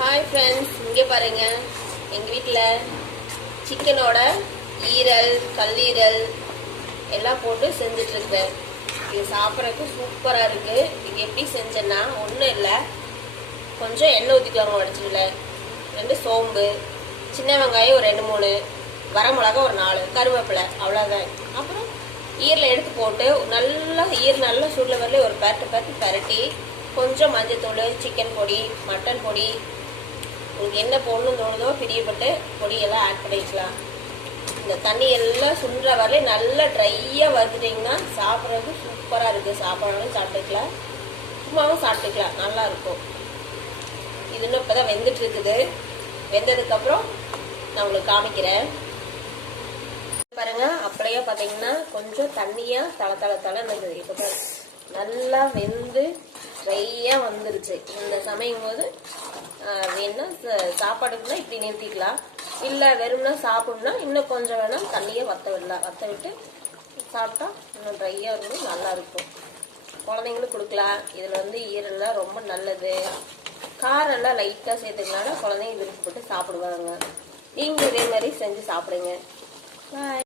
Hi friends, இங்கே பாருங்க. எங்கள் வீட்டில் சிக்கனோட ஈரல், கல்லீரல் எல்லாம் போட்டு செஞ்சிட்ருக்கேன். இது சாப்பிட்றதுக்கு சூப்பராக இருக்குது. இது எப்படி செஞ்சேன்னா, ஒன்றும் இல்லை, கொஞ்சம் எண்ணெய் ஊற்றிக்கோங்க வடிச்சிடல, 2 சோம்பு, சின்ன வெங்காயம் ஒரு 2-3, வரமிளகா ஒரு 4, கருவேப்பிலை, அவ்வளோதான். அப்புறம் ஈரில் எடுத்து போட்டு நல்லா சுருள வரல ஒரு பரட்டி கொஞ்சம் மஞ்சத்தூள், சிக்கன் பொடி, மட்டன் பொடி, உங்களுக்கு என்ன போடணும்னு தோணுதோ பிரியப்பட்டு பொடியெல்லாம் ஆட் பண்ணிக்கலாம். இந்த தண்ணி எல்லாம் சுண்டுற வரல நல்லா ட்ரையாக வறுத்துட்டிங்கன்னா சாப்பிட்றதுக்கு சூப்பராக இருக்குது. சாப்பிட்றவங்களும் சாப்பிட்டுக்கலாம், சும்மாவும் சாப்பிட்டுக்கலாம், நல்லாயிருக்கும். இது இன்னும் இப்போ தான் வெந்துட்டு இருக்குது. வெந்ததுக்கப்புறம் நான் உங்களுக்கு காமிக்கிறேன் பாருங்க. அப்படியே பார்த்தீங்கன்னா கொஞ்சம் தண்ணியாக தலை இப்போ நல்லா வெந்து ட்ரையாக வந்துருச்சு. இந்த சமையும் போது வேணா சாப்பாடுக்குன்னா இப்படி நிறுத்திக்கலாம், இல்லை வெறும்னா சாப்பிட்ணுன்னா இன்னும் கொஞ்சம் வேணால் தண்ணியை வற்ற விட்டு சாப்பிட்டா இன்னும் ட்ரையாக இருக்கும், நல்லாயிருக்கும். குழந்தைங்களும் கொடுக்கலாம். இதில் ஈரல்லாம் ரொம்ப நல்லது. காரெல்லாம் லைட்டாக சேர்த்துக்கலாம்னா குழந்தைங்க விருப்பப்பட்டு சாப்பிடுவாங்க. நீங்கள் இதே மாதிரி செஞ்சு சாப்பிடுங்க. பாய்.